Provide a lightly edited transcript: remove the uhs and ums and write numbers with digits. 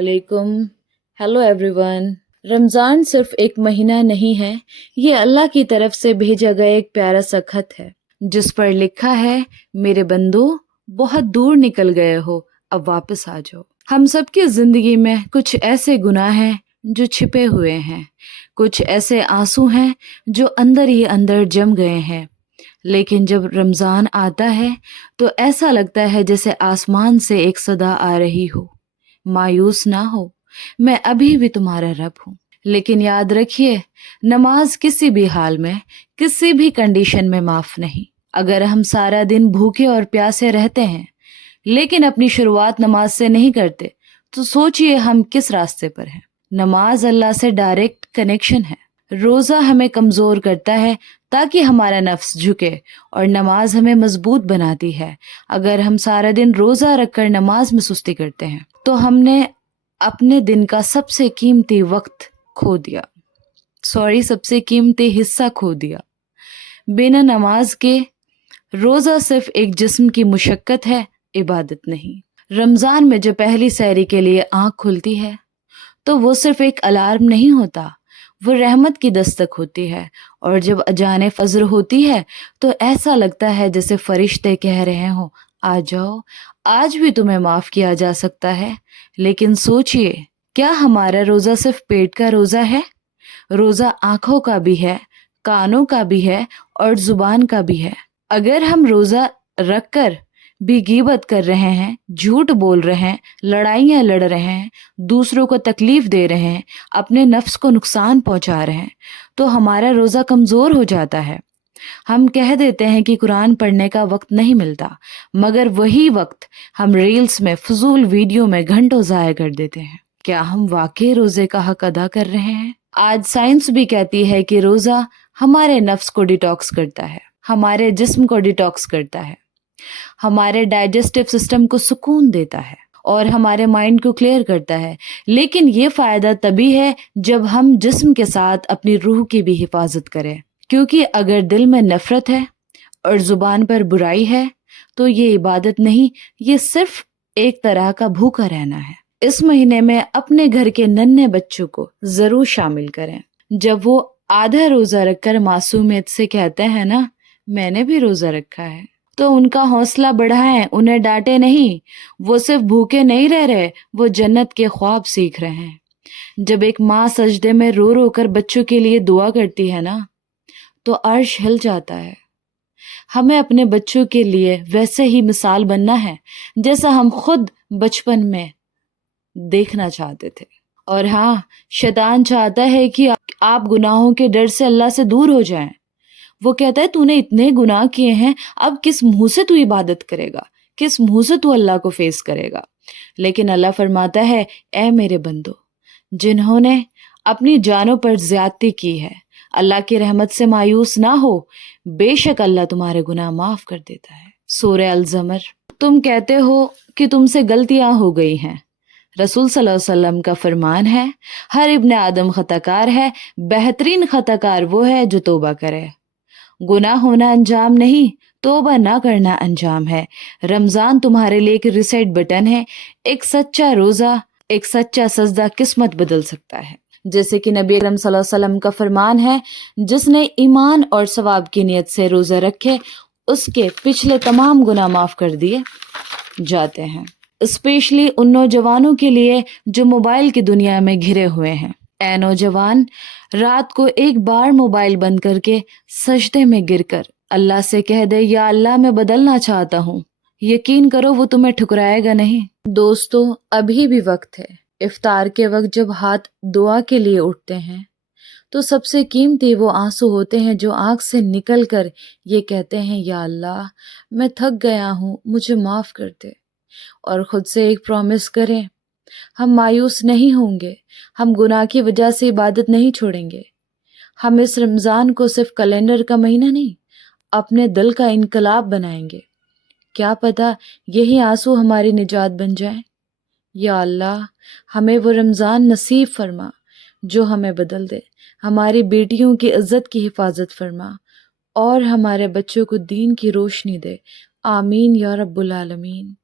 वालेकुम। Hello everyone. Ramzan सिर्फ एक महीना नहीं है, ये अल्लाह की तरफ से भेजा गया एक प्यारा सा खत है जिस पर लिखा है, मेरे बंदो बहुत दूर निकल गए हो, अब वापस आ जाओ। हम सबकी ज़िंदगी में कुछ ऐसे गुनाह हैं जो छिपे हुए हैं, कुछ ऐसे आंसू हैं जो अंदर ही अंदर जम गए हैं। लेकिन जब रमज़ान आता है तो ऐसा लगता है जैसे आसमान से एक सदा आ रही हो, मायूस ना हो, मैं अभी भी तुम्हारा रब हूँ। लेकिन याद रखिए, नमाज किसी भी हाल में, किसी भी कंडीशन में माफ नहीं। अगर हम सारा दिन भूखे और प्यासे रहते हैं लेकिन अपनी शुरुआत नमाज से नहीं करते, तो सोचिए हम किस रास्ते पर हैं। नमाज अल्लाह से डायरेक्ट कनेक्शन है। रोजा हमें कमजोर करता है ताकि हमारा नफ्स झुके, और नमाज हमें मजबूत बनाती है। अगर हम सारा दिन रोजा रखकर नमाज में सुस्ती करते हैं तो हमने अपने दिन का सबसे कीमती वक्त खो दिया, सबसे कीमती हिस्सा खो दिया। बिना नमाज के रोजा सिर्फ एक जिस्म की मुशक्कत है, इबादत नहीं। रमजान में जब पहली सहरी के लिए आंख खुलती है तो वो सिर्फ एक अलार्म नहीं होता, वो रहमत की दस्तक होती है। और जब अजान फजर होती है तो ऐसा लगता है जैसे फरिश्ते कह रहे हों, आ जाओ, आज भी तुम्हें माफ किया जा सकता है। लेकिन सोचिए, क्या हमारा रोजा सिर्फ पेट का रोजा है? रोजा आंखों का भी है, कानों का भी है और जुबान का भी है। अगर हम रोजा रखकर भी गीबत कर रहे हैं, झूठ बोल रहे हैं, लड़ाइयाँ लड़ रहे हैं, दूसरों को तकलीफ दे रहे हैं, अपने नफ्स को नुकसान पहुंचा रहे हैं, तो हमारा रोजा कमजोर हो जाता है। हम कह देते हैं कि कुरान पढ़ने का वक्त नहीं मिलता, मगर वही वक्त हम रील्स में, फजूल वीडियो में घंटों जाया कर देते हैं। क्या हम वाकई रोजे का हक अदा कर रहे हैं? आज साइंस भी कहती है कि रोजा हमारे नफ्स को डिटॉक्स करता है, हमारे जिस्म को डिटॉक्स करता है, हमारे डाइजेस्टिव सिस्टम को सुकून देता है और हमारे माइंड को क्लियर करता है। लेकिन ये फायदा तभी है जब हम जिस्म के साथ अपनी रूह की भी हिफाजत करें, क्योंकि अगर दिल में नफरत है और जुबान पर बुराई है तो ये इबादत नहीं, ये सिर्फ एक तरह का भूखा रहना है। इस महीने में अपने घर के नन्हे बच्चों को जरूर शामिल करें। जब वो आधा रोजा रखकर मासूमियत से कहते हैं ना, मैंने भी रोजा रखा है, तो उनका हौसला बढ़ाएं, उन्हें डांटे नहीं। वो सिर्फ भूखे नहीं रह रहे, वो जन्नत के ख्वाब सीख रहे हैं। जब एक माँ सजदे में रो रो कर बच्चों के लिए दुआ करती है ना, तो अर्श हिल जाता है। हमें अपने बच्चों के लिए वैसे ही मिसाल बनना है जैसा हम खुद बचपन में देखना चाहते थे। और हाँ, शैतान चाहता है कि आप गुनाहों के डर से अल्लाह से दूर हो जाएं। वो कहता है, तूने इतने गुनाह किए हैं, अब किस मुंह से तू इबादत करेगा, किस मुंह से तू अल्लाह को फेस करेगा? लेकिन अल्लाह फरमाता है, ए मेरे बंदो, जिन्होंने अपनी जानों पर ज्यादती की है, अल्लाह की रहमत से मायूस ना हो, बेशक अल्लाह तुम्हारे गुनाह माफ कर देता है। सूरह अल-ज़मर। तुम कहते हो कि तुमसे गलतियां हो गई हैं। रसूल सल्लल्लाहु अलैहि वसल्लम का फरमान है, हर इब्ने आदम खताकार है, बेहतरीन खताकार वो है जो तौबा करे। गुनाह होना अंजाम नहीं, तौबा ना करना अंजाम है। रमजान तुम्हारे लिए एक रिसेट बटन है। एक सच्चा रोजा, एक सच्चा सजदा किस्मत बदल सकता है। जैसे कि नबी अकरम सल्लल्लाहु अलैहि वसल्लम का फरमान है, जिसने ईमान और सवाब की नियत से रोजा रखे, उसके पिछले तमाम गुनाह माफ कर दिए जाते हैं। स्पेशली उन नौजवानों के लिए जो मोबाइल की दुनिया में घिरे हुए हैं। ऐ नौजवान, रात को एक बार मोबाइल बंद करके सजदे में गिरकर अल्लाह से कह दे, या अल्लाह मैं बदलना चाहता हूँ। यकीन करो वो तुम्हें ठुकराएगा नहीं। दोस्तों, अभी भी वक्त है। इफ्तार के वक्त जब हाथ दुआ के लिए उठते हैं तो सबसे कीमती वो आंसू होते हैं जो आंख से निकल कर ये कहते हैं, या अल्लाह मैं थक गया हूँ, मुझे माफ कर दे। और खुद से एक प्रॉमिस करें, हम मायूस नहीं होंगे, हम गुनाह की वजह से इबादत नहीं छोड़ेंगे। हम इस रमज़ान को सिर्फ कैलेंडर का महीना नहीं, अपने दिल का इनकलाब बनाएंगे। क्या पता यही आंसू हमारी निजात बन जाए। या अल्लाह, हमें वो रमज़ान नसीब फरमा जो हमें बदल दे, हमारी बेटियों की इज्जत की हिफाजत फरमा और हमारे बच्चों को दीन की रोशनी दे। आमीन या रब्बुल आलमीन।